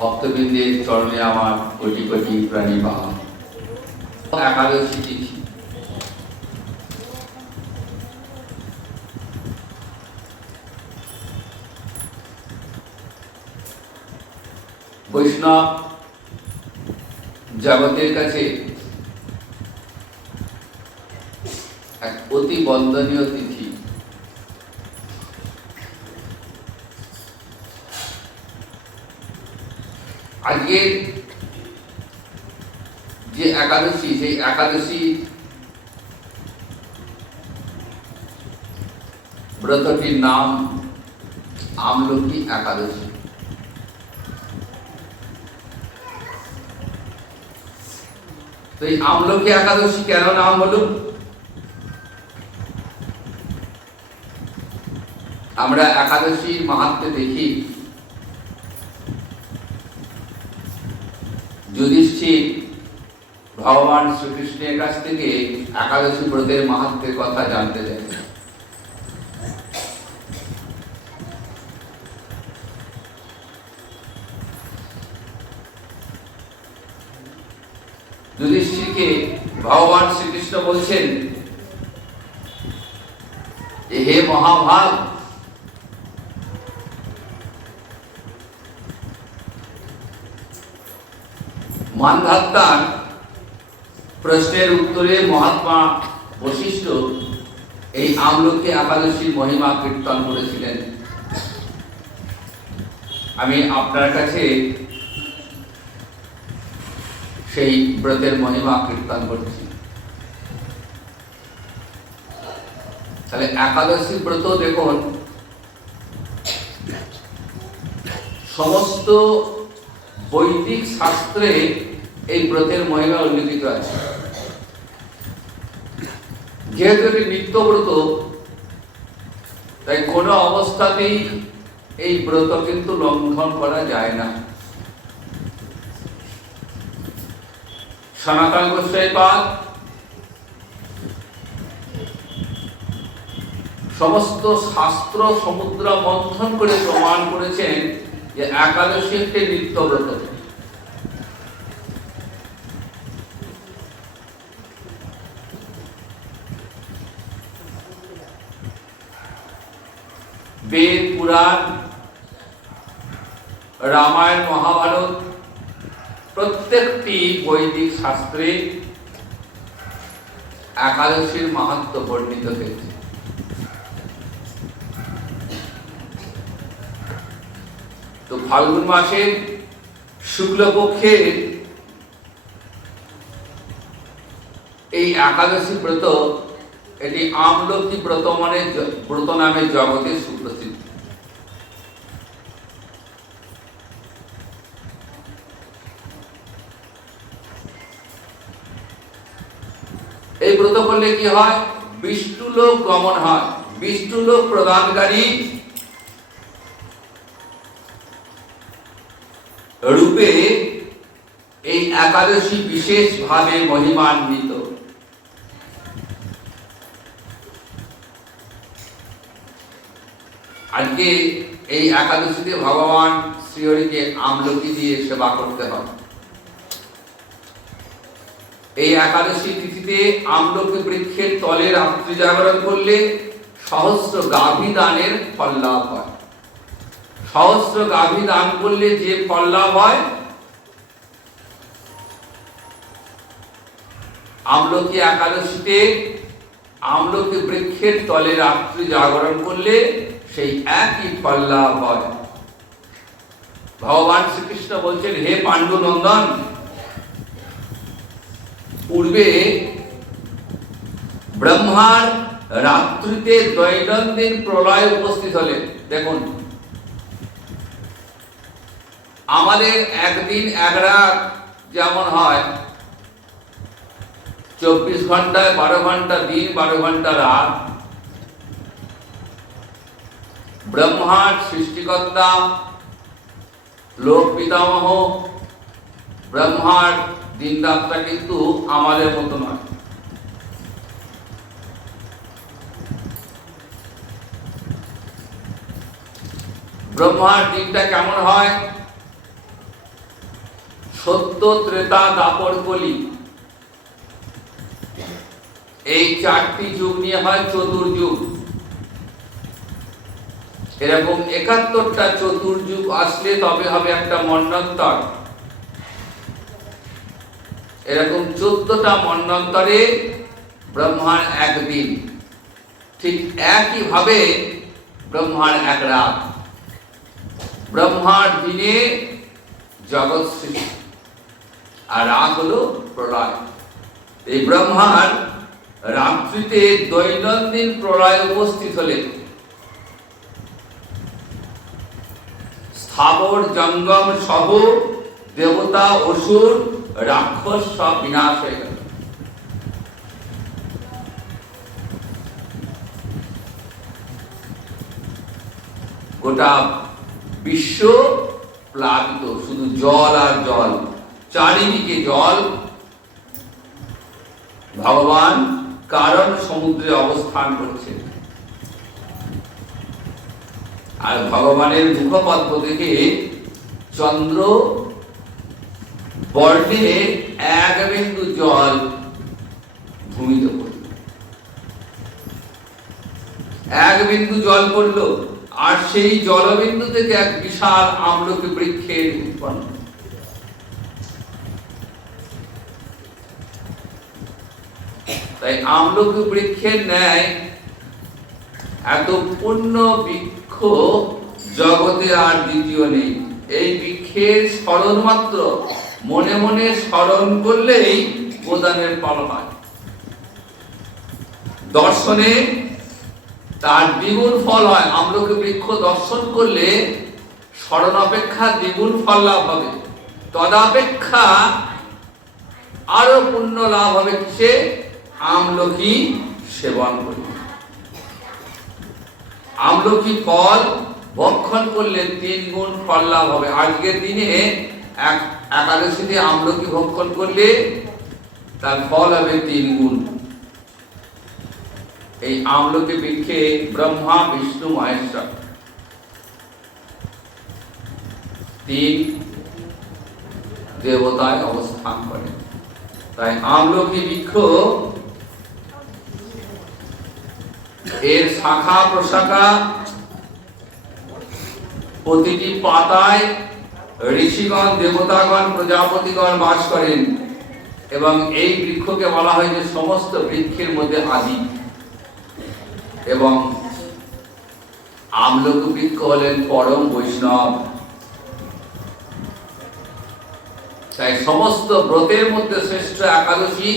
ভক্তবৃন্দের চরণে আমার কোটি কোটি প্রণিপাত। একাদশী তিথি বৈষ্ণব জগতের কাছে এক অতি বন্দনীয় তিথি। আজকে যে একাদশী, সেই একাদশী ব্রতটির নাম আমলকি একাদশী। তো এই আমলকি একাদশী কেন নাম হলো? আমরা একাদশীর মাহাত্ম্যে দেখি যুধিষ্ঠির ভগবান শ্রীকৃষ্ণের কাছ থেকে একাদশী ব্রতের মাহাত্ম্যের কথা জানতে চায়। যুধিষ্ঠিরকে ভগবান শ্রীকৃষ্ণ বলছেন, হে মহাভাগ, মানধাত্তার প্রশ্নের উত্তরে মহাত্মা বশিষ্ঠ এই আমলকি একাদশীর মহিমা কীর্তন করেছিলেন। আমি আপনার কাছে সেই ব্রতের মহিমা কীর্তন করছি। তাহলে একাদশী ব্রত দেখুন, সমস্ত বৈদিক শাস্ত্রে এই ব্রতের মহিমা উল্লেখিত আছে। যেহেতু এটি নিত্যব্রত, তাই কোনো অবস্থাতেই এই ব্রত কিন্তু লঙ্ঘন করা যায় না। সনাতন গোস্বামীপাদ সমস্ত শাস্ত্র সমুদ্র মন্থন করে প্রমাণ করেছেন যে একাদশী একটি নিত্যব্রত। বেদ, পুরাণ, রামায়ণ, মহাভারত প্রত্যেকটি বৈদিক শাস্ত্রে একাদশীর মাহাত্ম্য বর্ণিত হয়েছে। তো ফাল্গুন মাসের শুক্লপক্ষের এই একাদশী ব্রত, এটি আমলকি ব্রত মানে ব্রত নামে জগতে সুপ্রসিদ্ধ। এই ব্রত করলে কি হয়? বিষ্ণুলোক গমন হয়। বিষ্ণুলোক প্রদানকারী রূপে এই একাদশী বিশেষভাবে মহিমান্বিত। আজকে এই একাদশীতে ভগবান শ্রীহরিকে আমলকি দিয়ে সেবা করতে হয়। এই একাদশী তিথিতে আমলকি বৃক্ষের তলে রাত্রি জাগরণ করলে সহস্র গাভী দানের ফল লাভ হয়। সহস্র গাভী দান করলে যে ফল লাভ হয়, আমলকি একাদশীতে আমলকি বৃক্ষের তলে রাত্রি জাগরণ করলে সেই একই ফল লাভ হয়। ভগবান শ্রীকৃষ্ণ বলছেন, হে পাণ্ডু নন্দন, পূর্বে ব্রহ্মার রাত্রিতে দৈনন্দিন প্রলয় উপস্থিত হলে, দেখুন আমাদের একদিন এক রাত যেমন হয়, 24 ঘন্টায় 12 ঘন্টা দিন, 12 ঘন্টা রাত, ব্রহ্মার সৃষ্টিকর্তা লোক পিতামহ ব্রহ্মার দিন রাতটা কিন্তু আমাদের মতো নয়। ব্রহ্মার দিনটা কেমন হয়? সত্য, ত্রেতা, দাপর, কলি, এই চারটি যুগ নিয়ে হয় চতুর্যুগ। এরকম ৭১টা চতুর্যুগ আসলে তবে হবে একটা মন্বন্তর। এরকম 14টা মন্বন্তরে ব্রহ্মার একদিন, ঠিক একইভাবে ব্রহ্মার এক রাত। ব্রহ্মার দিনে জগৎ সৃষ্টি, আর রাত হলো প্রলয়। এই ব্রহ্মার রাত্রিতে দৈনন্দিন প্রলয় উপস্থিত হলে স্থাবর জঙ্গম সহ দেবতা, অসুর, রাক্ষস সব বিনাশ হয়ে গেল। গোটা বিশ্ব প্লাবিত, শুধু জল আর জল, চারিদিকে জল। ভগবান কারণ সমুদ্রে অবস্থান করছেন, আর ভগবানের মুখপদ্ম থেকে চন্দ্র বর্ণে এক বিন্দু জল ভূমিত করল, এক বিন্দু জল পড়ল, আর সেই জলবিন্দু থেকে এক বিশাল আমলকি বৃক্ষের উৎপন্ন। তাই আমলকি বৃক্ষের ন্যায় এত পূর্ণ বৃক্ষ জগতে আর দ্বিতীয় নেই। এই বৃক্ষের স্মরণ মাত্র, মনে মনে স্মরণ করলেই প্রদানের ফল হয়। দর্শনে তার দ্বিগুণ ফল হয়। আমলকি বৃক্ষ দর্শন করলে স্মরণ অপেক্ষা দ্বিগুণ ফল লাভ হবে। তদাপেক্ষা আরো পুণ্য লাভ হবে কিসে? আমলকি সেবন করলে। আমলকি ফল ভক্ষণ করলে 3 গুণ ফল লাভ হবে। আজকের দিনে একাদশীতে আমলকি ভক্ষণ করলে তার ফল হবে 3 গুণ। এই আমলকি বৃক্ষে ব্রহ্মা, বিষ্ণু, মহেশ্বর 3 দেবতায় অবস্থান করে। তাই আমলকি বৃক্ষ এর শাখা প্রশাখা, প্রতিটি পাতায় ঋষিগণ, দেবতাগণ, প্রজাপতিগণ বাস করেন, এবং এই বৃক্ষকে বলা হয় যে সমস্ত বৃক্ষের মধ্যে আদি। এবং আমলকি বৃক্ষ হলেন পরম বৈষ্ণব। তাই সমস্ত ব্রতের মধ্যে শ্রেষ্ঠ একাদশী,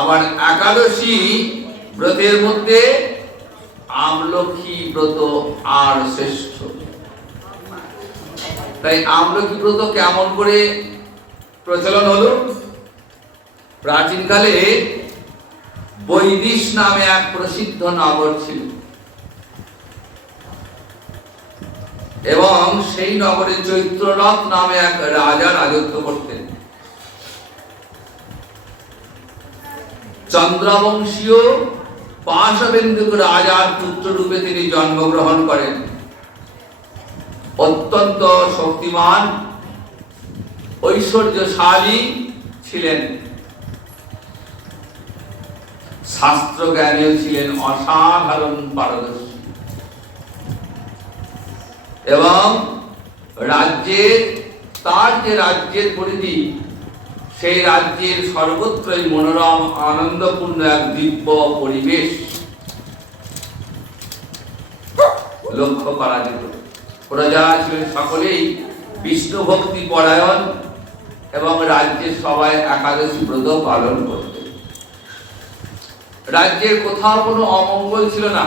আবার একাদশী ব্রতের মধ্যে আমলকি ব্রত আর শ্রেষ্ঠ। তাই আমলকি ব্রত কেমন করে প্রচলন হলো? প্রাচীনকালে বৈদিশ নামে এক প্রসিদ্ধ নগর ছিল, এবং সেই নগরে চৈত্ররথ নামে এক রাজা রাজত্ব করতেন। চন্দ্রবংশীয় পাশবেন্দুক রাজার পুত্র রূপে তিনি জন্মগ্রহণ করেন। অত্যন্ত শক্তিমান, ঐশ্বর্যশালী ছিলেন, শাস্ত্র জ্ঞানেও ছিলেন অসাধারণ পারদর্শী, এবং তার যে রাজ্যের পরিধি, সেই রাজ্যের সর্বত্রই মনোরম আনন্দপূর্ণ এক দিব্য পরিবেশ লক্ষ্য করা যেত। প্রজা ছিলেন সকলেই বিষ্ণু ভক্তি পরায়ণ, এবং রাজ্যের সবাই একাদশী ব্রত পালন করত। রাজ্যের কোথাও কোনো অমঙ্গল ছিল না,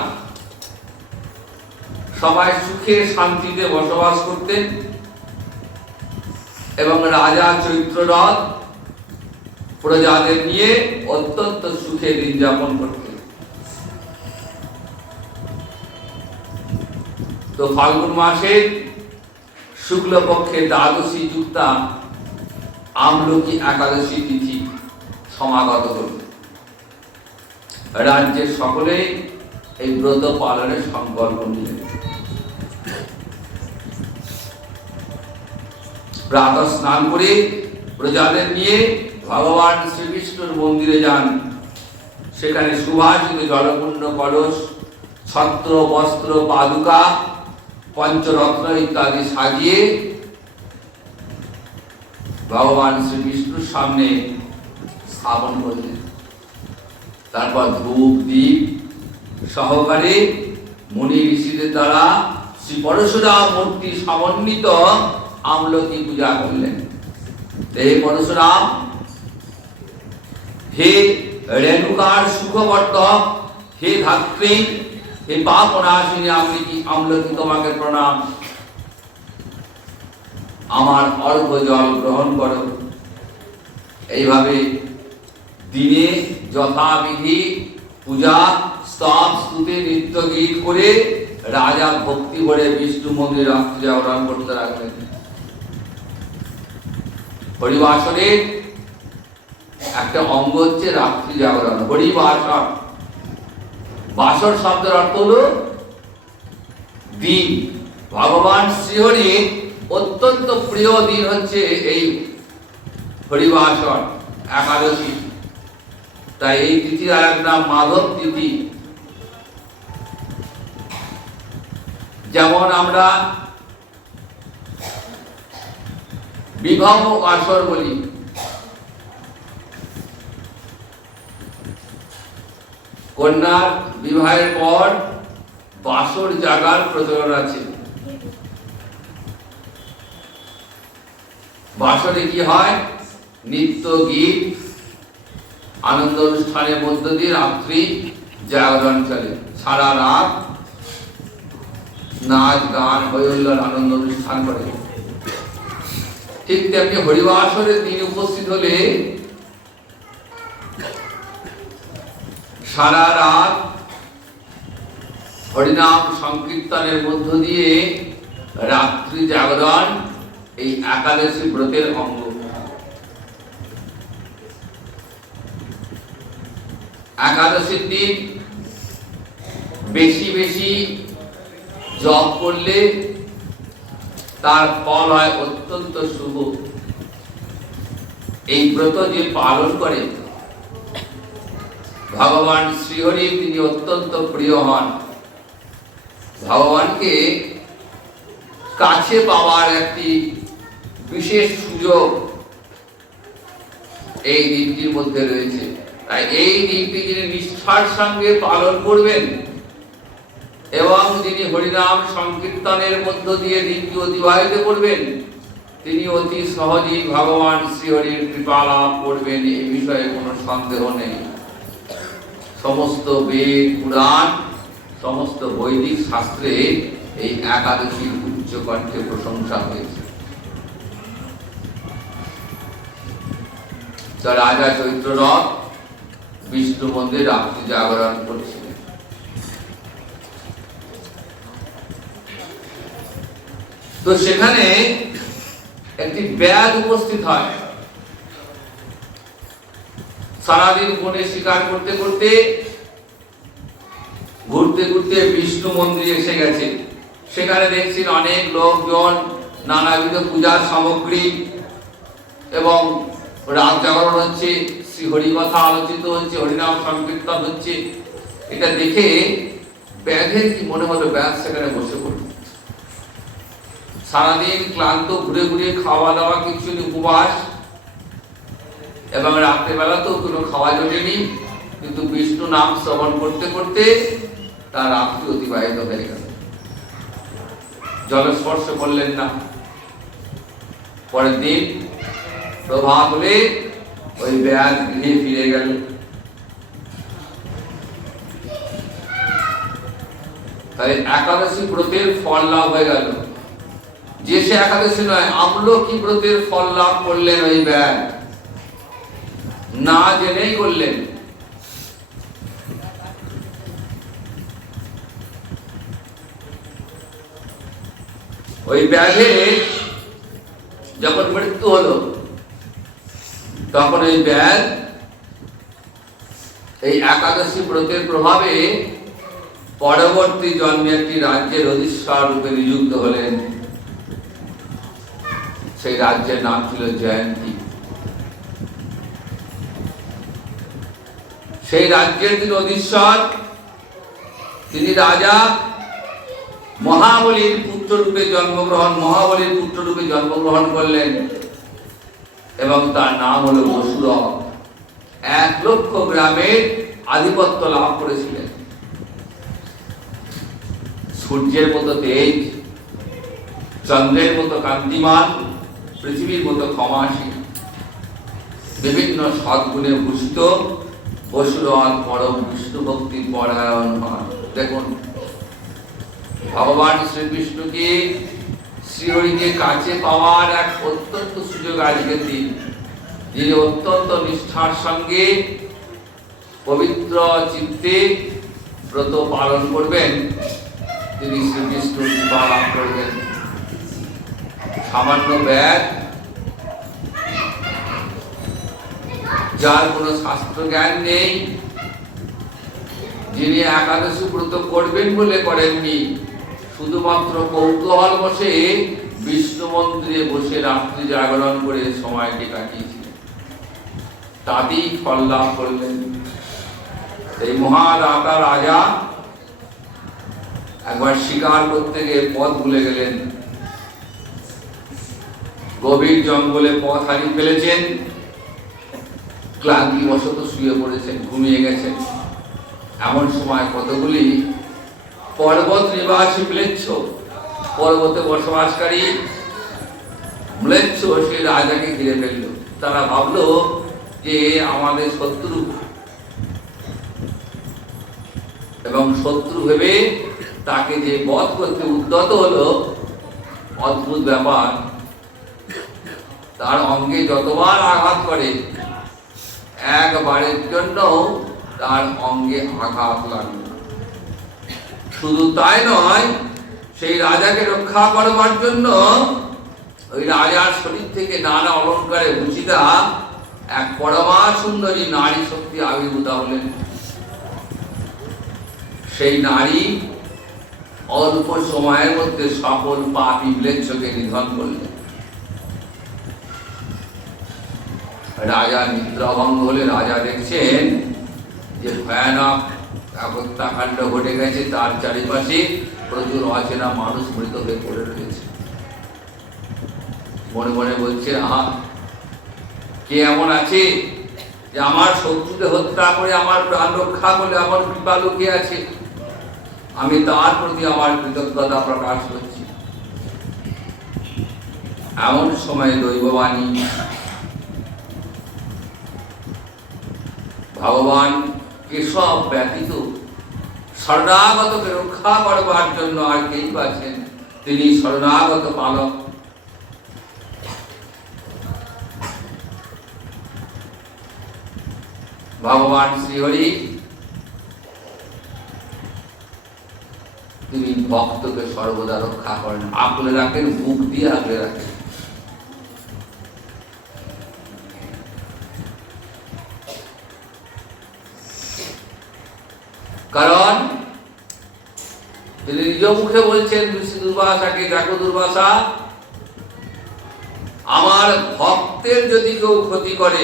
সবাই সুখে শান্তিতে বসবাস করতেন, এবং রাজা চৈত্ররথ প্রজাদের নিয়ে অত্যন্ত সুখে দিন যাপন করতেন। তো ফাল্গুন মাসের শুক্লপক্ষের দ্বাদশী যুক্তা আমলকি একাদশী তিথি সমাগত হল। রাজ্যের সকলেই এই ব্রত পালনের সংকল্প নিলেন। প্রাতঃ স্নান করে প্রজাদের নিয়ে ভগবান শ্রীবিষ্ণুর মন্দিরে যান। সেখানে সুভাষিত জলপূর্ণ কলস, ছত্র, বস্ত্র, পাদুকা, পঞ্চরত্ন ইত্যাদি সাজিয়ে ভগবান শ্রীবিষ্ণুর সামনে স্থাপন করলেন। তারপর ধূপ দ্বীপ সহকারে মুনি ঋষিদের দ্বারা শ্রী পরশুরাম মূর্তি সমন্বিত আমলকি পূজা করলেন। হে পরশুরাম, হে রেণুকার সুখবর্ধক, হে ধাত্রী, হে পাপনাশিনী আমলকি তোমাকে প্রণাম। আমার অর্ঘ্য জল গ্রহণ করো। এইভাবে দিনে যথাবিধি পূজা, স্তব, স্তুতি, নৃত্য গীত করে রাজা ভক্তি ভরে বিষ্ণু মন্দির রাত্রি জাগরণ করতে লাগলেন। হরিবাসরের একটা অঙ্গ হচ্ছে রাত্রি জাগরণ। হরিবাসর, বাসর শব্দের অর্থ হলো দিন। ভগবান শ্রীহরির অত্যন্ত প্রিয় দিন হচ্ছে এই হরিবাসর একাদশী। তাই এই তিথির আর এক নাম মাধব তিথি। যেমন আমরা বিবাহ বাসর বলি, কন্যার বিবাহের পর বাসর জাগার প্রচলন আছে। বাসরে কি হয়? নৃত্য গীত আনন্দ অনুষ্ঠানের মধ্য দিয়ে রাত্রি জাগরণ চলে। সারা রাত নাচ গান হইহুল্লোড় আনন্দ অনুষ্ঠান করে। ঠিক তেমনি হরিবাসরের দিন উপস্থিত হলে সারা রাত হরিনাম সংকীর্তনের মধ্য দিয়ে রাত্রি জাগরণ এই একাদশী ব্রতের অঙ্গ। একাদশীর দিন বেশি বেশি জপ করলে তার ফল হয় অত্যন্ত শুভ। এই ব্রত যে পালন করে ভগবান শ্রীহরি, তিনি অত্যন্ত প্রিয় হন। ভগবানকে কাছে পাওয়ার একটি বিশেষ সুযোগ এই দিনটির মধ্যে রয়েছে। তাই এই দিনটি যিনি নিষ্ঠার সঙ্গে পালন করবেন এবং যিনি হরিনাম সংকীর্তনের মধ্য দিয়ে দিনটি অতিবাহিত করবেন, তিনি অতি সহজেই ভগবান শ্রীহরির কৃপা লাভ করবেন, এই বিষয়ে কোনো সন্দেহ নেই। সমস্ত বেদ, পুরাণ, সমস্ত বৈদিক শাস্ত্রে এই একাদশীর উচ্চ কণ্ঠে প্রশংসা হয়েছে। রাজা চৈত্ররথ বিষ্ণু মন্দিরে রাত্রি জাগরণ করছিলেন। তো সেখানে একটি ব্যাগ উপস্থিত হয়। সারাদিন বনে শিকার করতে করতে ঘুরতে ঘুরতে বিষ্ণু মন্দিরে এসে গেছে। সেখানে দেখছেন অনেক লোকজন, নানাবিধ পূজার সামগ্রী এবং রাত জাগরণ হচ্ছে, শ্রী হরি কথা আলোচিত হচ্ছে, হরিনাম সংকীর্তন হচ্ছে। এটা দেখে ব্যাঘের কি মনে হলো, ব্যাগ সেখানে বসে পড়ল। সারাদিন ক্লান্ত, ঘুরে ঘুরে খাওয়া দাওয়া কিছু উপবাস, এবং রাত্রেবেলা তো কোনো খাওয়া জোটেনি, কিন্তু বিষ্ণু নাম শ্রবণ করতে করতে তার রাত্রি অতিবাহিত হয়ে গেল। জলস্পর্শ করলেন না। পরের দিন প্রভাত হলে ওই ব্যাগ গৃহে ফিরে গেল। তাই একাদশী ব্রতের ফল লাভ হয়ে গেল। যে সে একাদশী নয়, আমলকি ব্রতের ফল লাভ করলেন ওই ব্যাগ, না জেনেই করলেন। ওই ব্যাগে যখন মৃত্যু হলো, তখন এই ব্যাগ এই একাদশী ব্রতের প্রভাবে পরবর্তী জন্মে একটি রাজ্যের অধীশ্বর রূপে নিযুক্ত হলেন। সেই রাজ্যের নাম ছিল জয়ন্তী। সেই রাজ্যের তিনি অধীশ্বর, তিনি রাজা মহাবলীর পুত্ররূপে জন্মগ্রহণ করলেন এবং তার নাম হলো অসুরক। 1 লক্ষ গ্রামের আধিপত্য লাভ করেছিলেন। সূর্যের মতো তেজ, চন্দ্রের মতো কান্তিমান, পৃথিবীর মতো ক্ষমাশীল, বিভিন্ন সদ্গুণে ভূষিত অসুরক পরম বিষ্ণু ভক্তির পরায়ণ হন। দেখুন, ভগবান শ্রীকৃষ্ণকে শ্রীহরিকে কাছে পাওয়ার এক অত্যন্ত সুযোগ আজকের দিন। যিনি অত্যন্ত নিষ্ঠার সঙ্গে পবিত্র চিত্তে ব্রত পালন করবেন, তিনি শ্রীকৃষ্ণ কৃপা লাভ করবেন। সামান্য ব্যাগ, যার কোনো শাস্ত্র জ্ঞান নেই, যিনি একাদশী ব্রত করবেন বলে করেননি, শুধুমাত্র কৌতূহল বসে বিষ্ণু মন্দিরে বসে রাত্রি জাগরণ করে সময়কে কাটিয়েছিলেন, তাতেই ফল লাভ করলেন। এই মহাদাতা রাজা একবার শিকার করতে গিয়ে পথ ভুলে গেলেন, গভীর জঙ্গলে পথ হারিয়ে ফেলেছেন, ক্লান্তি বশত শুয়ে পড়েছেন, ঘুমিয়ে গেছেন। এমন সময় কতগুলি পর্বত নিবাসী ম্লেচ্ছ, পর্বতে বসবাসকারী ম্লেচ্ছ সেই রাজাকে ঘিরে ফেলল। তারা ভাবলো যে আমাদের শত্রু, এবং শত্রু ভেবে তাকে যে বধ করতে উদ্যত হলো, অদ্ভুত ব্যাপার, তার অঙ্গে যতবার আঘাত করে একবারের জন্য তার অঙ্গে আঘাত লাগলো। শুধু তাই নয়, সেই রাজাকে রক্ষা করবার জন্য ওই রাজার শরীর থেকে নানা অলঙ্কারে ভূষিতা এক পরমা সুন্দরী নারী শক্তি আবির্ভূতা হলেন। সেই নারী অল্প সময়ের মধ্যে সকল পাপী ম্লেচ্ছকে নিধন করলেন। রাজা নিদ্রাভঙ্গ হলে রাজা দেখছেন যে ভয়ানক হত্যাকাণ্ড ঘটে গেছে, তার চারিপাশে প্রচুর অচেনা মানুষ মৃত হয়ে পড়ে রয়েছে। মনে মনে বলছে, আহা, কে এমন আছে যে আমার শত্রুকে হত্যা করে আমার প্রাণ রক্ষা করলে আমার কৃপালু কে আছে? আমি তার প্রতি আমার কৃতজ্ঞতা প্রকাশ করছি। এমন সময় দৈববাণী ভগবান কেশব ব্যতীত শরণাগতকে রক্ষা করবার জন্য আর কেই আছেন, তিনি শরণাগত পালক। ভগবান শ্রীহরি তিনি ভক্তকে সর্বদা রক্ষা করেন, আগলে রাখেন, বুক দিয়ে আগলে রাখেন। কারণ তিনি নিজ মুখে বলছেন দুর্বাসাকে, দেখো দুর্বাসা, আমার ভক্তের যদি কেউ ক্ষতি করে,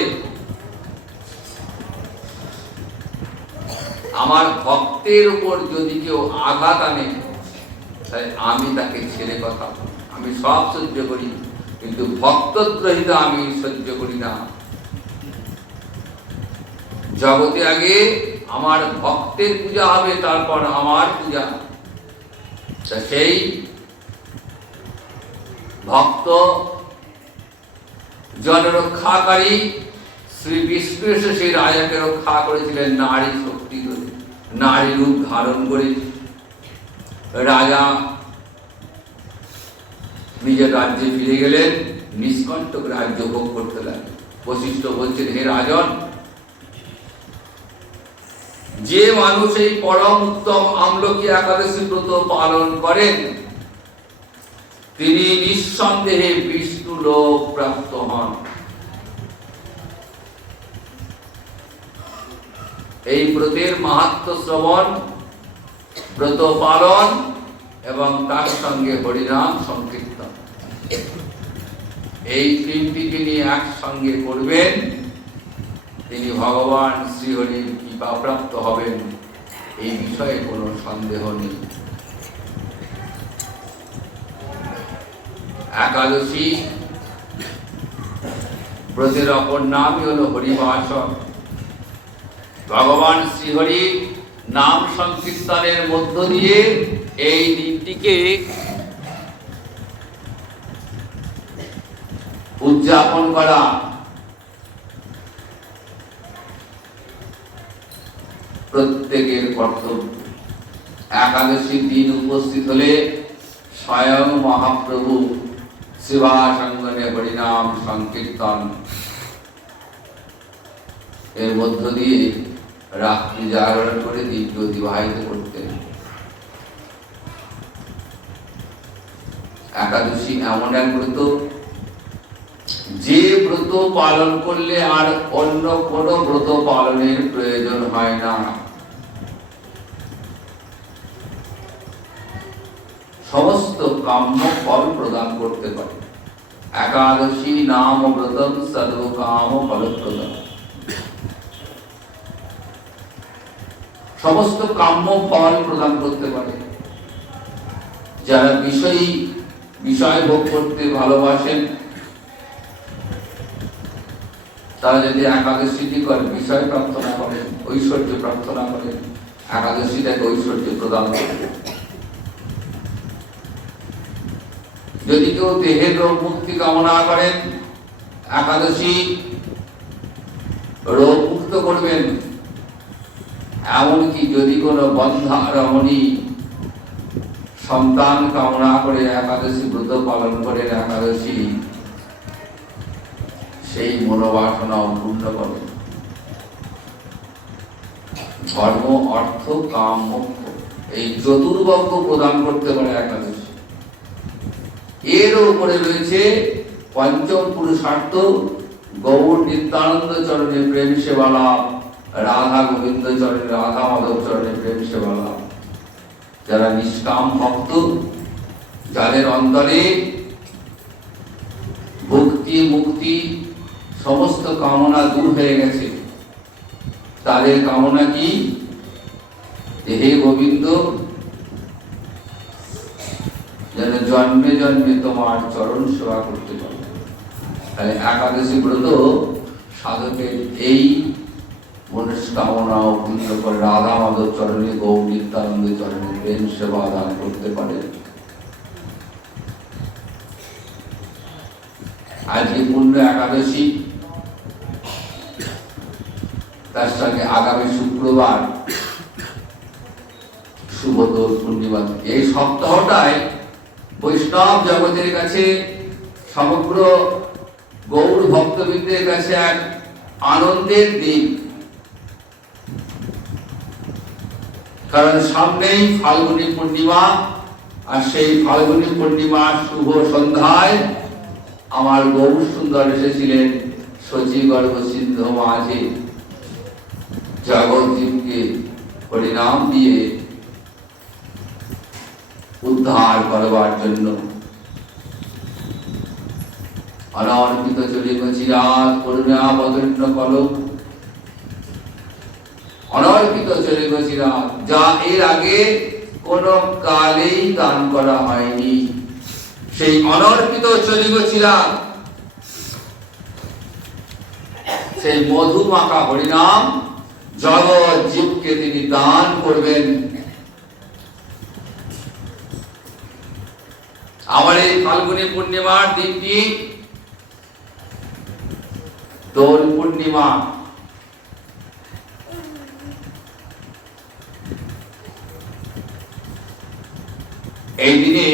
আমার ভক্তের উপর যদি কেউ আঘাত আনে, তাই আমি তাকে ছেড়ে কথা, আমি সব সহ্য করি, কিন্তু ভক্তদ্রোহিতা আমি সহ্য করি না। জগতে আগে আমার ভক্তের পূজা হবে, তারপর আমার পূজা। সেই ভক্ত জনরক্ষাকারী শ্রী বিষ্ণু এসে সেই রাজাকে রক্ষা করেছিলেন নারী শক্তি ধরে, নারী রূপ ধারণ করে। রাজা নিজের রাজ্যে ফিরে গেলেন, নিষ্কণ্টক রাজ্য ভোগ করতে লাগলেন। বশিষ্ঠ বলছেন, হে রাজন, যে মানুষ এই পরম উত্তম আমলকি একাদশী ব্রত পালন করেন, তিনি নিঃসন্দেহে বিষ্ণু লোক প্রাপ্ত হন। এই ব্রতের মাহাত্ম্য শ্রবণ, ব্রত পালন এবং তার সঙ্গে হরিনাম সংকীর্তন, এই তিনটি যিনি একসঙ্গে করবেন তিনি ভগবান শ্রীহরির কৃপাপ্রাপ্ত হবেন, এই বিষয়ে কোনো সন্দেহ নেই। একাদশী ব্রতের অপর নামই হল হরিবাসর। ভগবান শ্রীহরির নাম সংকীর্তনের মধ্য দিয়ে এই দিনটিকে উদযাপন করা প্রত্যেকের কর্তব্য। একাদশীর দিন উপস্থিত হলে স্বয়ং মহাপ্রভু শিবাসঙ্গনে হরিনাম সংকীর্তন এর মধ্য দিয়ে রাত্রি জাগরণ করে দিব্য অতিবাহিত করতেন। একাদশী এমন এক ব্রত, যে ব্রত পালন করলে আর অন্য কোন ব্রত পালনের প্রয়োজন হয় না। সমস্ত কাম্য ফল প্রদান করতে পারে। একাদশী নাম ব্রতম সর্ব কাম ফলপ্রদম। সমস্ত কাম্য ফল প্রদান করতে পারে। যারা বিষয় ভোগ করতে ভালোবাসেন তারা যদি একাদশীটি করেন, বিষয় প্রার্থনা করেন, ঐশ্বর্য প্রার্থনা করেন, একাদশীটাকে ঐশ্বর্য প্রদান করেন। যদি কেউ দেহের রোগ মুক্তি কামনা করেন, একাদশী রোগ মুক্ত করবেন। এমনকি যদি কোনো বন্ধা রমণী সন্তান কামনা করে একাদশী ব্রত পালন করেন, একাদশী সেই মনোবাসনা পূর্ণ করে। ধর্ম, অর্থ, কাম, মোক্ষ এই চতুর্বর্গ প্রদান করতে পারে একাদশী। এর উপরে রয়েছে পঞ্চম পুরুষার্থ, গৌর নিত্যানন্দ চরণে প্রেম সেবা লাভ, রাধা গোবিন্দ চরণে, রাধা মাধব চরণে প্রেম সেবা লাভ। যারা নিষ্কাম ভক্ত, যাদের অন্তরে ভক্তি মুক্তি সমস্ত কামনা দূর হয়ে গেছে, তাদের কামনা কি? হে গোবিন্দ, যেন জন্মে জন্মে তোমার চরণ সেবা করতে পারে। তাহলে একাদশী ব্রত সাধকের এই মনস্কামনা পূর্ণ করে রাধা মাধব চরণে, গৌর নিত্যানন্দ চরণে প্রেম সেবা দান করতে পারে। আজকে পূর্ণ একাদশী, তার সঙ্গে আগামী শুক্রবার শুভদোল পূর্ণিমা। এই সপ্তাহটায় বৈষ্ণব জগতের কাছে, সমগ্র গৌর ভক্তবৃন্দের কাছে এক আনন্দের দিন। কারণ সামনেই ফাল্গুনী পূর্ণিমা, আর সেই ফাল্গুনী পূর্ণিমার শুভ সন্ধ্যায় আমার গৌর সুন্দর এসেছিলেন শচীগর্ভ সিন্ধু মাঝে জগৎজীবকে হরিনাম দিয়ে উদ্ধার করবার জন্য। অনর্পিত চলিব চিরাত করুণা বদন্য কলম, অনর্পিত চলিব চিরাত, যা এর আগে কোন কালেই দান করা হয়নি। সেই অনর্পিত চলিব চিরাত, সেই মধুমাখা হরিনাম জগৎ জীবকে তিনি দান করবেন। আমার এই ফাল্গুনী পূর্ণিমার দিনটি দোল পূর্ণিমা। এই দিনে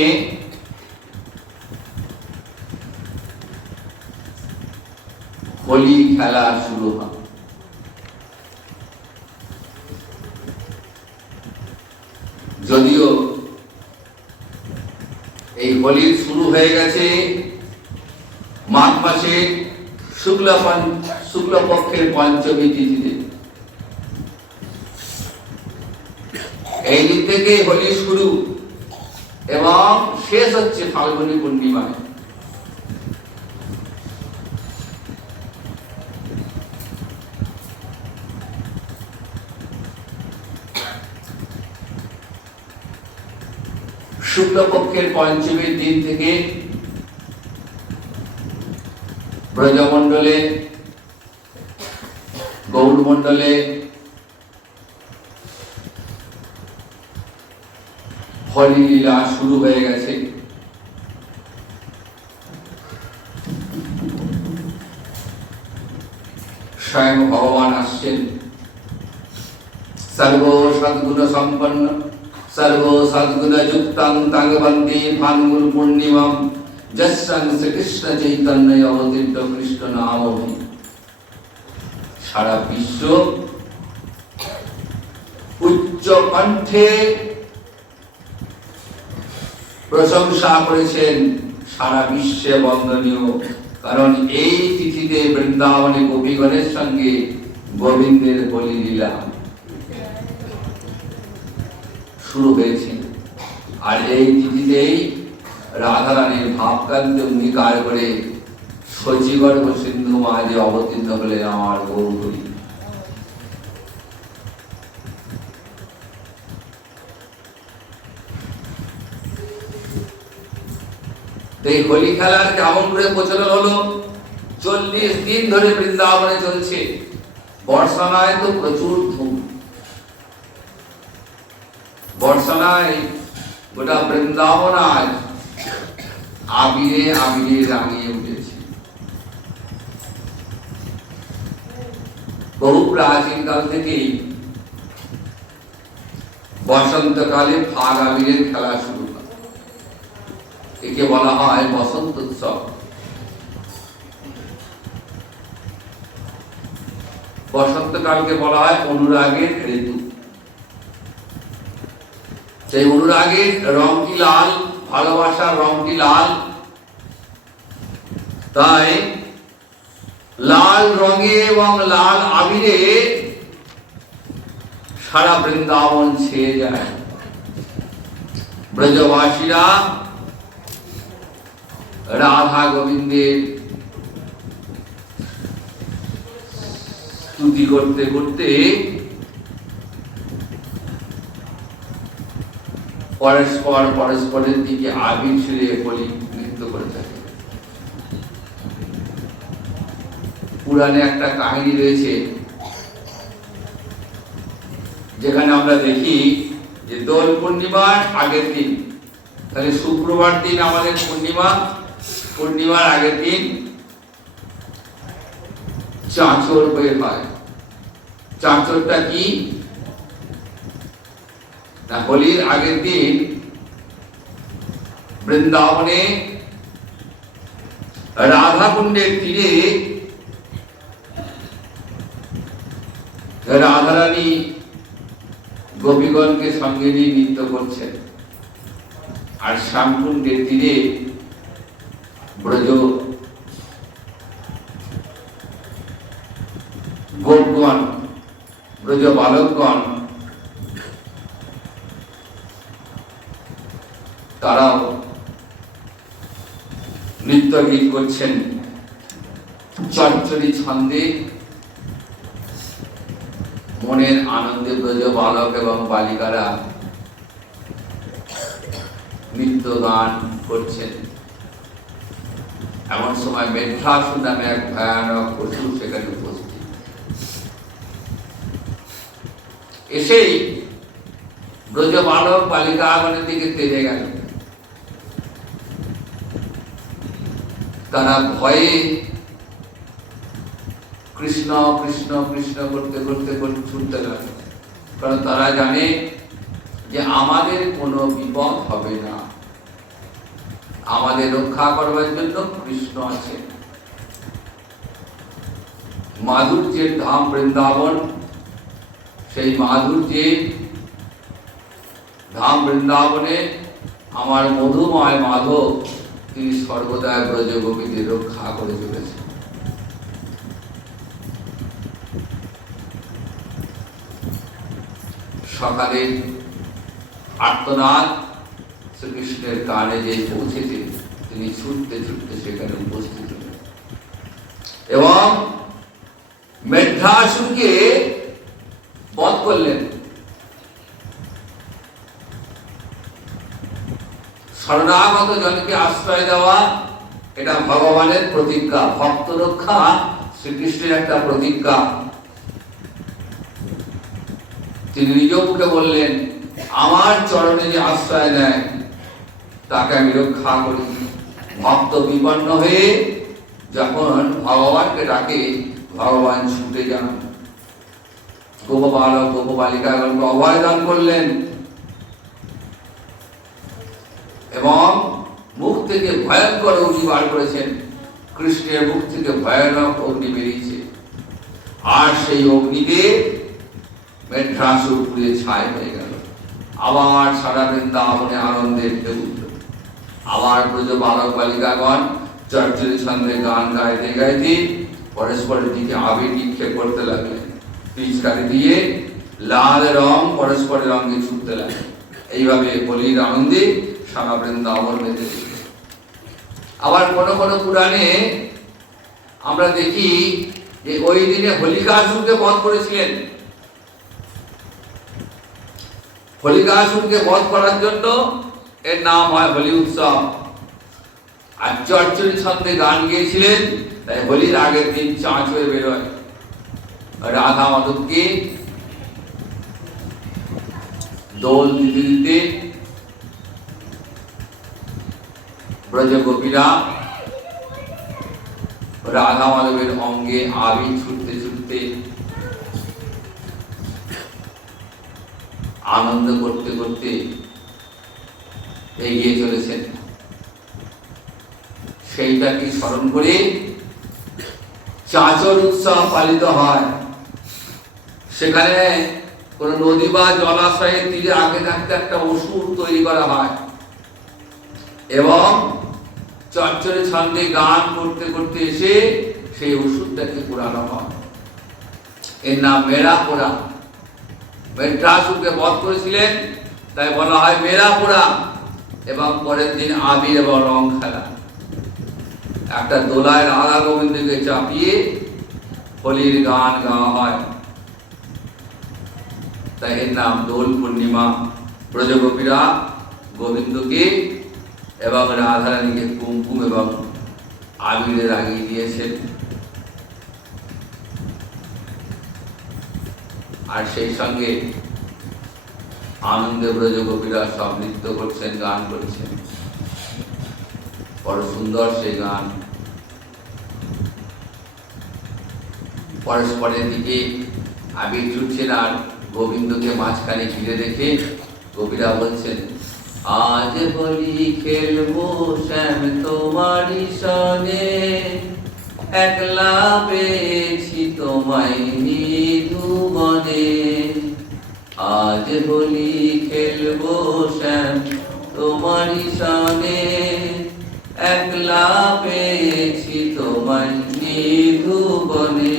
হোলি খেলা শুরু হয়। যদিও এই হোলি শুরু হয়ে গেছে মাঘ মাসে শুক্লপক্ষের পঞ্চমী তিথিতে। এই দিন থেকে হোলি শুরু এবং শেষ হচ্ছে ফাল্গুনী পূর্ণিমায়। শুক্লপক্ষের পঞ্চমীর দিন থেকে ব্রজমণ্ডলে, গৌড়মণ্ডলে হোলি লীলা শুরু হয়ে গেছে। স্বয়ং ভগবান আসছেন, সর্ব সদ্গুণ সম্পন্ন সর্ব সদ্গুণ যুক্তাং তাং বন্দে ফাল্গুন পূর্ণিমাম যস্যাং শ্রীকৃষ্ণ চৈতন্য অবতীর্ণ কৃষ্ণ নামহি। সারা বিশ্ব উচ্চ কণ্ঠে প্রশংসা করেছেন, সারা বিশ্বে বন্দনীয়। কারণ এই তিথিতে বৃন্দাবনে গোপীগণের সঙ্গে গোবিন্দের বলি লীলা শুরু হয়েছে। আর এই তিথিতেই রাধারানীর ভাবকান্ত অঙ্গীকার করে শচীগর্ভ সিন্ধু মাঝে অবতীর্ণ হলেন আমার গৌরী। এই হোলি খেলার কেমন করে প্রচলন হলো? 40 দিন ধরে বৃন্দাবনে চলছে। বর্ষানায় তো প্রচুর ধুম, বর্ষানায় গোটা বৃন্দাবন আজ আবিরে আবিরে রাঙিয়ে উঠেছে। বহু প্রাচীন কাল থেকেই বসন্তকালে ফাগ আবিরের খেলা শুরু হয়। একে বলা হয় বসন্ত উৎসব। বসন্তকালকে বলা হয় অনুরাগের ঋতু। সেই অনুরাগের রংটি লাল, ভালোবাসার রংটি লাল। তাই লাল রঙে এবং লাল আবিরে সারা বৃন্দাবন ছেয়ে যায়। ব্রজবাসীরা রাধা গোবিন্দের স্তুতি করতে করতে পরস্পর পরস্পরের দিকে আবির ছুঁড়ে হোলি নৃত্য করে থাকে। পুরাণে একটা কাহিনী রয়েছে, যেখানে আমরা দেখি যে দোল পূর্ণিমার আগের দিন, তাহলে শুক্রবার দিন আমাদের পূর্ণিমা, পূর্ণিমার আগের দিন চাঁচর বের হয়। চাঁচরটা কি না, হোলির আগের দিন বৃন্দাবনে রাধা কুণ্ডের তীরে রাধারানী গোপীগণকে সঙ্গে নিয়ে নৃত্য করছেন। আর শ্যামকুণ্ডের তীরে ব্রজ গোপগণ, ব্রজ বালকগণ তারাও নৃত্য গীত করছেন। চঞ্চলী ছন্দে মনের আনন্দে ব্রজ বালক এবং বালিকারা নৃত্য গান করছেন। এমন সময় মেঘাসুর নামে এক ভয়ানক পশু সেখানে উপস্থিত। এসেই ব্রজ বালক বালিকাগণের দিকে তেড়ে গেল। তারা ভয়ে কৃষ্ণ কৃষ্ণ কৃষ্ণ করতে করতে ছুটতে লাগলো। কারণ তারা জানে যে আমাদের কোনো বিপদ হবে না, আমাদের রক্ষা করবার জন্য কৃষ্ণ আছে। মাধুর্যের ধাম বৃন্দাবন, সেই মাধুর্যের ধাম বৃন্দাবনে আমার মধুময় মাধব তিনি সর্বদা ব্রজ গোপীদের রক্ষা করে চলেছেন। সকালে আর্তনাদ শ্রীকৃষ্ণের কানে যে পৌঁছেছে, তিনি ছুটতে ছুটতে সেখানে উপস্থিত হলেন এবং মেঘাসুরকে বধ করলেন। শরণাগত জনকে আশ্রয় দেওয়া এটা ভগবানের প্রতিজ্ঞা, ভক্ত রক্ষা শ্রীকৃষ্ণের একটা প্রতিজ্ঞা। তিনি নিজ মুখে বললেন, আমার চরণে যে আশ্রয় নেয় তাকে আমি রক্ষা করি। ভক্ত বিপন্ন হয়ে যখন ভগবানকে ডাকে, ভগবান ছুটে যান। গোপবালক গোপবালিকাগণকে অভয় দান করলেন এবং মুখ থেকে ভয়ঙ্কর অগ্নি বার করেছেন। কৃষ্ণের মুখ থেকে ভয়ানক অগ্নি বেরিয়েছে, আর সেই অগ্নিতে মেঘরাসুর পুড়ে ছাই হয়ে গেল। আবার সারা বৃন্দাবনে আনন্দের ঢেউ উঠল। আবার ব্রজ বালক বালিকাগণ চর্চরি ছন্দে গান গাইতে গাইতে পরস্পরের দিকে আবির নিক্ষেপ করতে লাগলেন। পিচকারি দিয়ে লাল রং পরস্পরের রঙে ছুটতে লাগলেন। এইভাবে হোলির আনন্দে সারা বৃন্দাবন মেতে উঠল। আবার কোন কোন পুরাণে আমরা দেখি যে ওই দিনে হোলিকাসুরকে বধ করেছিলেন। হোলিকাসুরকে বধ করার জন্য এর নাম হয় হোলি উৎসব। আর চর্চরি ছন্দে গান গিয়েছিলেন, তাই হোলির আগের দিন চাঁচ হয়ে বেরোয়। রাধা মাধবকে দোল দিতে দিতে ব্রজ গোপীরা রাধা মাধবের অঙ্গে আবির ছুটতে ছুটতে আনন্দ করতে করতে এগিয়ে চলেছেন। সেইটাকে স্মরণ করে চাঁচর উৎসব পালিত হয়। সেখানে কোন নদী বা জলাশয়ের তীরে আগে থাকতে একটা অসুর তৈরি করা হয় এবং চর্চরে ছন্দে গান করতে করতে এসে সেই অসুরটাকে পোড়ানো হয়। এর নাম মেরা পোড়া। মেঘরাসুরকে বধ করেছিলেন, তাই বলা হয় মেরা পোড়া। এবং পরের দিন আবির এবং রং খেলা। একটা দোলায় রাধা গোবিন্দকে চাপিয়ে হোলির গান গাওয়া হয়, তাই এর নাম দোল পূর্ণিমা। ব্রজগোপীরা গোবিন্দকে এবং রাধারানীকে কুমকুম এবং আবিরে লাগিয়ে দিয়েছেন। আর সেই সঙ্গে আনন্দে ব্রজগোপীরা সব নৃত্য করছেন, গান করছেন। বড় সুন্দর সেই গান। পরস্পরের দিকে আবির ছুটছেন আর গোবিন্দকে মাঝখানে ঘিরে রেখে গোপীরা বলছেন, আজ হোলি খেলবো শ্যাম তোমারি সনে, একলা পেয়েছি তোমায় নিধুবনে। আজ হোলি খেলবো শ্যাম তোমারি সনে, একলা পেয়েছি তোমায় নিধুবনে।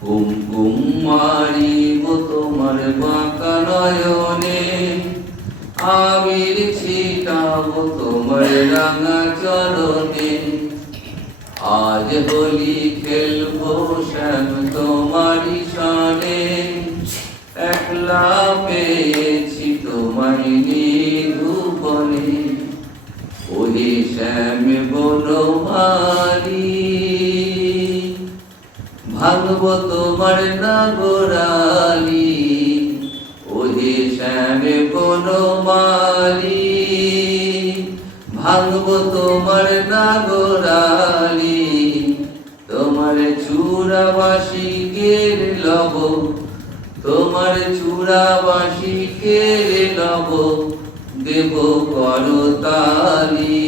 কুমকুম মারিব তোমার বাঁকা নয়নে, আবির ছিটাবো তোমার রাঙা চরণে। আজ হোলি খেলবো শ্যাম তোমারি সনে, একলা পেয়েছি তোমায় নিধুবনে। ওহে শ্যাম বনমালী, ভাঙব তোমার নাগরালি। ওহে শ্যাম বনমালী, ভাঙব তোমার নাগরালি। তোমার চূড়াবাসী কের লব, তোমার চূড়াবাসী কের লব, দেব করতালি।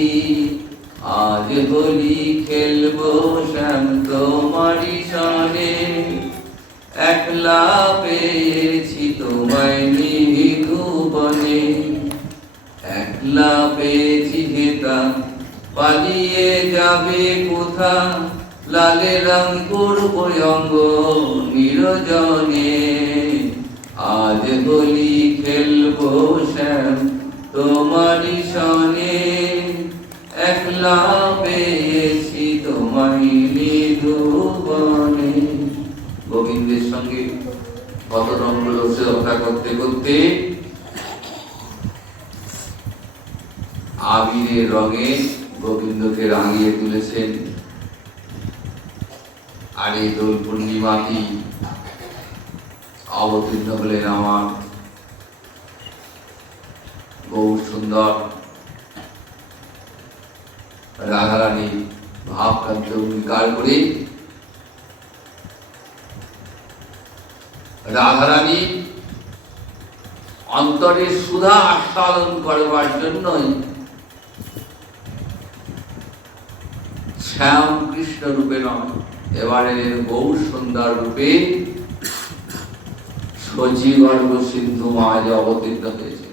আজ হোলি খেলবো শ্যাম তোমারি সনে, একলা পেয়েছি তোমায় নিধুবনে। একলা পেয়েছি হেতা, পালিয়ে যাবে কোথা, লালে রং করবো অঙ্গ নিরজনে। আজ হোলি খেলবো শ্যাম তোমারি সনে, একলা পেয়েছি তোমায় নিধুবনে। গোবিন্দের সঙ্গে কত রঙ রসে কথা করতে করতে আবিরের রঙে গোবিন্দকে রাঙিয়ে তুলেছেন। আর এই দোল পূর্ণিমাতেই অবতীর্ণ হলেন আমার গৌর সুন্দর রাধারানী ভাবকান্তে অঙ্গীকার করে রাধারানী অন্তরে সুধা আস্বাদন করবার জন্যই শ্যাম কৃষ্ণ রূপে নয়, এবারে গৌর সুন্দর রূপে সচিগর্ভ সিন্ধু মাঝ অবতীর্ণ হয়েছে।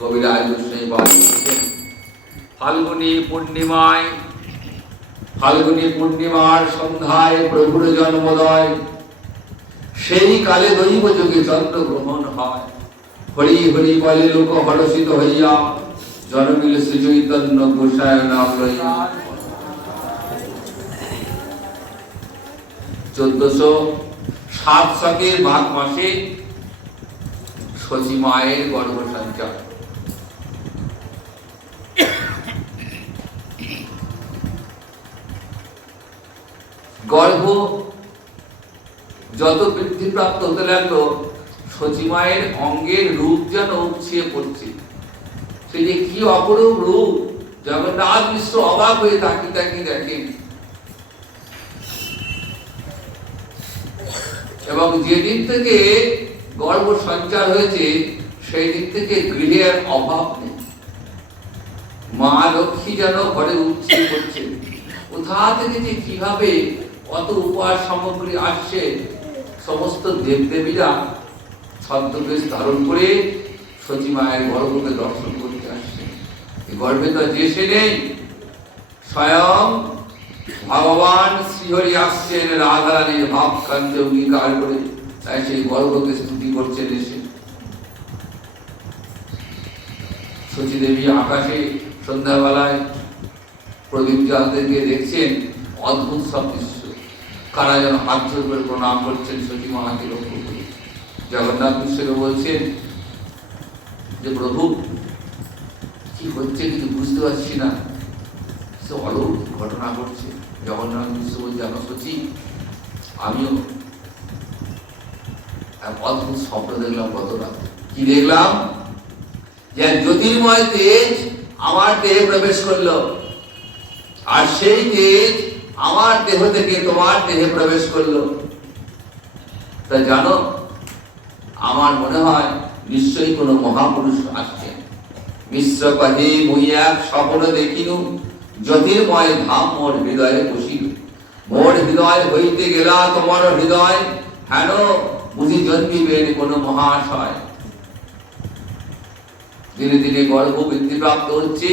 কবিরাজ গোস্বামী বলেছেন, ফাল্গুনী পূর্ণিমার সন্ধ্যায় প্রভুর জন্মোদয়, সেই কালে দৈব যোগে চন্দ্র গ্রহণ হয়। হরি হরি বলে লোক হরষিত হইয়া, জন্মিল শ্রী চৈতন্য গোসায় নাম লইয়া। 1407 শকের মাঘ মাসে শচী মায়ের গর্ভ সঞ্চার। গর্ভ যত বৃদ্ধিপ্রাপ্ত হতে লাগলো, শচী মায়ের অঙ্গের রূপ যেন উপছিয়ে পড়ছে। সে যে কি অপরূপ রূপ, জগন্নাথ মিশ্র অবাক হয়ে তাকিয়ে তাকিয়ে দেখেন। এবং যেদিন থেকে গর্ভ সঞ্চার হয়েছে সেই দিন থেকে গৃহের অভাব নেই। মা লক্ষ্মী যেন ঘরে উপচে পড়ছে। কোথা থেকে যে কিভাবে কত উপহার সামগ্রী আসছে, সমস্ত দেবদেবীরা ছদ্মবেশ ধারণ করে শচী মায়ের গর্ভকে দর্শন করতে আসছে। এই গর্ভে তো যে সে নেই, স্বয়ং ভগবান শ্রীহরি আসছেন রাধারানীর ভাবকান্তে অঙ্গীকার করে, তাই সেই গর্ভকে স্তুতি করছেন এসে। শচী দেবী আকাশে সন্ধ্যাবেলায় প্রদীপ জ্বালতে গিয়ে দেখছেন অদ্ভুত সব দৃশ্য। কারা যেন হাত জোর করে প্রণাম করছেন শচী মাকে লক্ষ্য করে। জগন্নাথ মিশ্রকে বলছেন যে প্রভু কি হচ্ছে কিছু বুঝতে পারছি না, অলৌকিক ঘটনা ঘটছে। জগন্নাথ মিশ্র বলছে, জানো শচী, আমিও এক অদ্ভুত স্বপ্ন দেখলাম গত রাতে। কি দেখলাম? যে জ্যোতির্ময় তেজ আমার দেহে প্রবেশ করলো, আর সেই তেজ আমার দেহ থেকে তোমার দেহে প্রবেশ করলো। তা জানো, আমার মনে হয় নিশ্চয়ই কোনো মহাপুরুষ আসছেন। মিশ্র কহে মুই এক স্বপ্ন দেখিনু, জ্যোতির্ময় ধাম মোর হৃদয়ে বসিল। মোর হৃদয় হইতে গেলা তোমার হৃদয়, হেন বুঝি জন্মিবেন কোন মহাশয়। ধীরে ধীরে গর্ভ বৃদ্ধিপ্রাপ্ত হচ্ছে,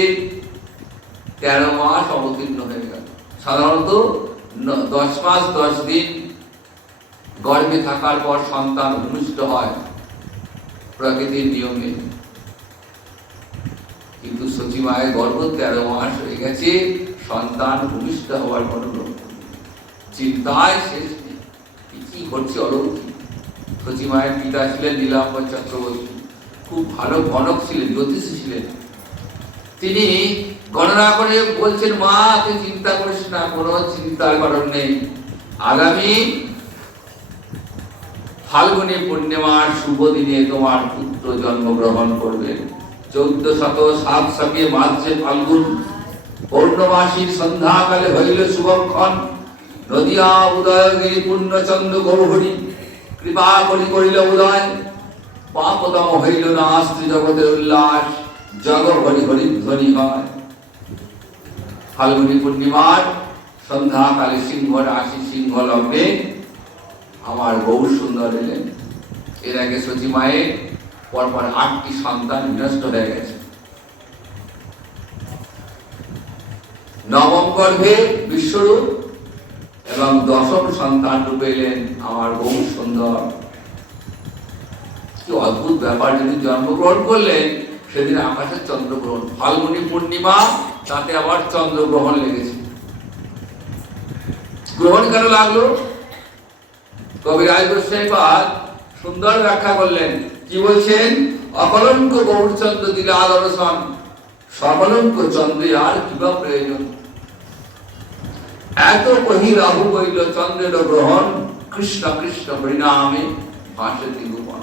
13 মাস অবতীর্ণ হয়ে গেল। সাধারণত 10 মাস 10 দিন গর্ভে থাকার পর সন্তান ভূমিষ্ঠ হয় প্রকৃতির নিয়মে, কিন্তু শচী মায়ের গর্ভ 13 মাস হয়ে গেছে, সন্তান ভূমিষ্ঠ হওয়ার কোনো লক্ষণ নেই। চিন্তায় শেষ নেই, কি ঘটছে অলৌকিক। শচী মায়ের পিতা ছিলেন নীলাম্বর চক্রবর্তী, খুব ভালো গণক ছিলেন, জ্যোতিষী ছিলেন। তিনি গণনা করে বলছেন, মা তুই চিন্তা করিস না, কোনো চিন্তার কারণ নেই। আগামী ফাল্গুনী পূর্ণিমার শুভ দিনে তোমার পুত্র জন্মগ্রহণ করবেন। 1407 শকে মাসে ফাল্গুন পূর্ণমাসীর সন্ধ্যাকালে হইল শুভক্ষণ। নদিয়া উদয়গিরি পূর্ণচন্দ্র গৌহরি কৃপা করি করিল উদয়। পাপতম হইল না স্ত্রী জগতের উল্লাস, জগ হরি হরি ধ্বনি হয়। ফাল্গুনী পূর্ণিমার সন্ধ্যাকালে সিংহ রাশি সিংহ লগ্নে আমার গৌর সুন্দর এলেন। এর আগে শচী মায়ের পরপর 8টি সন্তান বিনষ্ট হয়ে গেছে। নবম গর্ভে বিশ্বরূপ এবং 10ম সন্তান রূপে এলেন আমার গৌর সুন্দর। কি অদ্ভুত ব্যাপার! যদি জন্মগ্রহণ করলেন সেদিন আকাশের চন্দ্রগ্রহণ, ফাল্গুনী পূর্ণিমা, তাতে আবার চন্দ্রগ্রহণ লেগেছে। গ্রহণ কেন লাগলো? কবিরাজ গোস্বামী পাদ সুন্দর ব্যাখ্যা করলেন। কি বলছেন? অকলঙ্ক গৌরচন্দ্র দিলা দর্শন, সকলঙ্ক চন্দ্রে আর কিবা প্রয়োজন। এত কহি রাহু বইল চন্দ্রের গ্রহণ, কৃষ্ণ কৃষ্ণ হরিনামে ভাসে তিরুবন।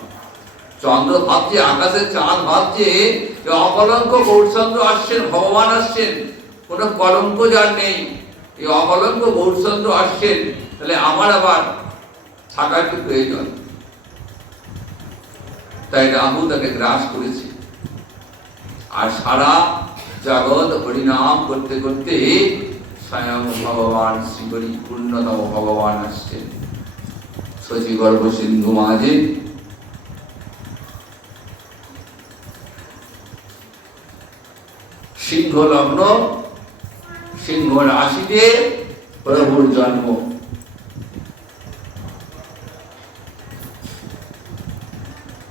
চন্দ্র ভাবছে, আকাশের চাঁদ ভাবছে অকলঙ্ক গৌরচন্দ্র আসছেন, ভগবান আসছেন, কোন কলঙ্ক যার নেই, এই অকলঙ্ক গৌরচন্দ্র আসছেন, তাহলে আমার আবার থাকার কি প্রয়োজন? তাই রাহু তাকে গ্রাস করেছে। আর সারা জগৎ হরিনাম করতে করতে স্বয়ং ভগবান শ্রীহরি পূর্ণতম ভগবান আসছেন শচীগর্ভ সিন্ধু মাঝে। সিংহ লগ্ন, সিংহ রাশিতে প্রভুর জন্ম।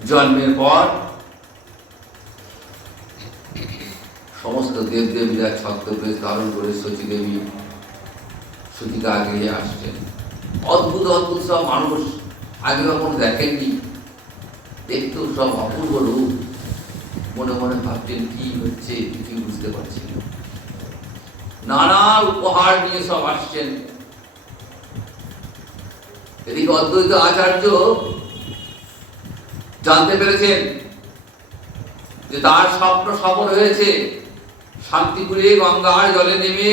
জন্মের পর সমস্ত দেব দেবীরা ছত্রবেশ ধারণ করে শচী দেবী সতীকা গৃহে আসছেন। অদ্ভুত অদ্ভুত সব মানুষ, আগে কখনো দেখেননি, দেখতেও সব অপূর্ব রূপ। মনে মনে ভাবছেন কি হচ্ছে কিছুই বুঝতে পারছি না। নানা উপহার নিয়ে সব আসছেন। এদিকে অদ্বৈত আচার্য জানতে পেরেছেন যে তার স্বপ্ন সফল হয়েছে। শান্তিপুরে গঙ্গার জলে নেমে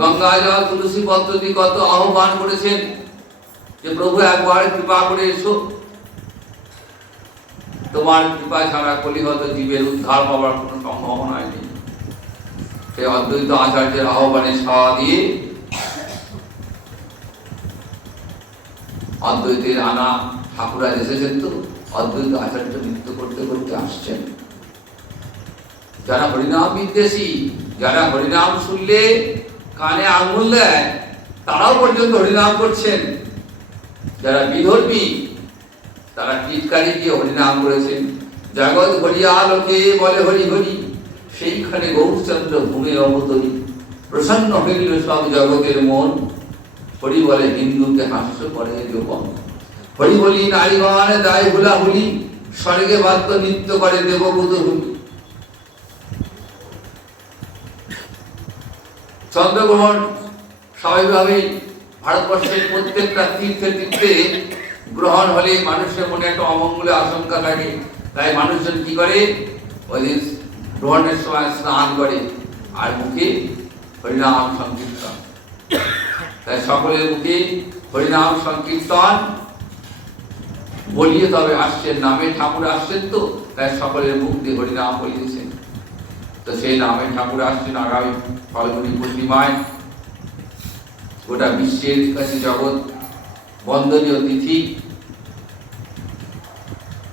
গঙ্গা জল তুলসী পদ্ধতি কত আহ্বান করেছেন যে প্রভু একবার কৃপা করে এসো, তোমার কৃপা ছাড়া কলিহত জীবের উদ্ধার পাওয়ার কোন সম্ভাবনা নেই। সেই অদ্বৈত আচার্যের আহ্বানে সাড়া দিয়ে অদ্বৈতের আনা ঠাকুরাজ এসেছেন। তো অদ্বৈত আচার্য নৃত্য করতে করতে আসছেন। যারা হরিনাম বিদ্বেষী, যারা হরিনাম শুনলে কানে আঙুল দেয়, তারাও পর্যন্ত হরিনাম করছেন। যারা বিধর্মী, তারা টিটকারি দিয়ে হরিনাম করেছেন। জগৎ হরিয়া লোকে বলে হরি হরি, সেইখানে গৌরচন্দ্র ভূমে অবতরী। প্রসন্ন হইল সব জগতের মন, হরি বলে হিন্দুকে হাস্য করে যৌবন। হরি বলি নারীগণ দায় হুলাহুলি, স্বর্গে বাদ্য নৃত্য করে দেবভূত হুলি। চন্দ্রগ্রহণ স্বাভাবিকভাবেই ভারতবর্ষের প্রত্যেকটা তীর্থে তীর্থে গ্রহণ হলে মানুষের মনে একটা অমঙ্গলের আশঙ্কা থাকে। তাই মানুষজন কি করে, ওই দিন গ্রহণের সময় স্নান করে আর মুখে হরিনাম সংকীর্তন। তাই সকলের মুখে হরিনাম সংকীর্তন বলিয়ে তবে আসছেন, নামে ঠাকুর আসছেন। তো তাই সকলের মুখ দিয়ে হরিনাম বলিয়েছেন। তো সেই নামে ঠাকুর আসছেন আগামী ফাল্গুনী পূর্ণিমায়। গোটা বিশ্বের কাছে জগৎ বন্দনীয় তিথি।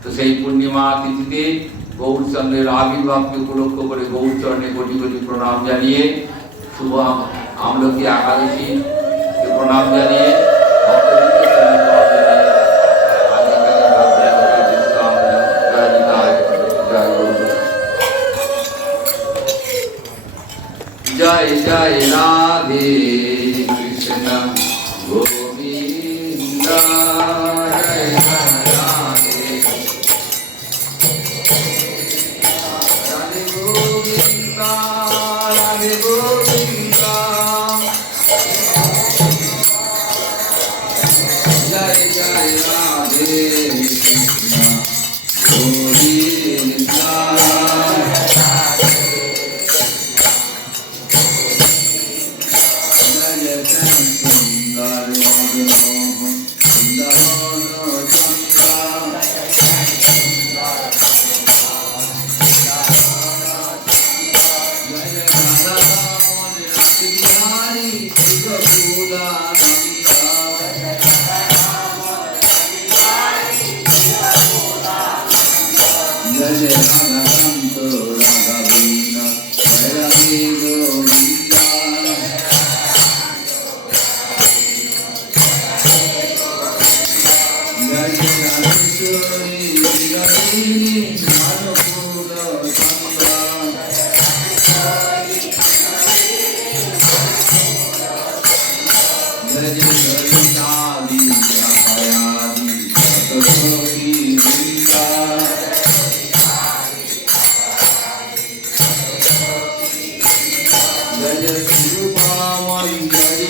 তো সেই পূর্ণিমা তিথিতে গৌরচন্দ্রের আবির্ভাবকে উপলক্ষ করে গৌরচরণে কোটি কোটি প্রণাম জানিয়ে, শুভ আমলকি একাদশী প্রণাম জানিয়ে, জয় জয় রাধে কৃষ্ণ গোবিন্দ, জয় জয় রাধে রাধে গোবিন্দ, রাধে গোবিন্দ, জয় জয় রাধে কৃষ্ণ গোবিন্দ।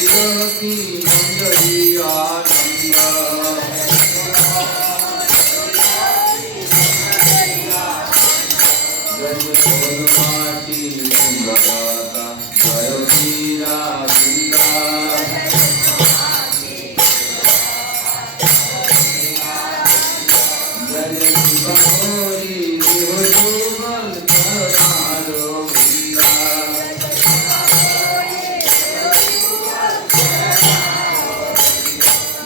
সখী মঞ্জরি আনন্দ জয় পদ্মাসী কুম্ভদাতা জয় বীরা বৃন্দা জয় শিবহরি দেহ যুগল সমারো বৃন্দা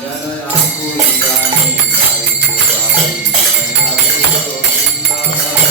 জয় আকুল গানে গাইতে গাই জয় ঠাকুর বৃন্দা।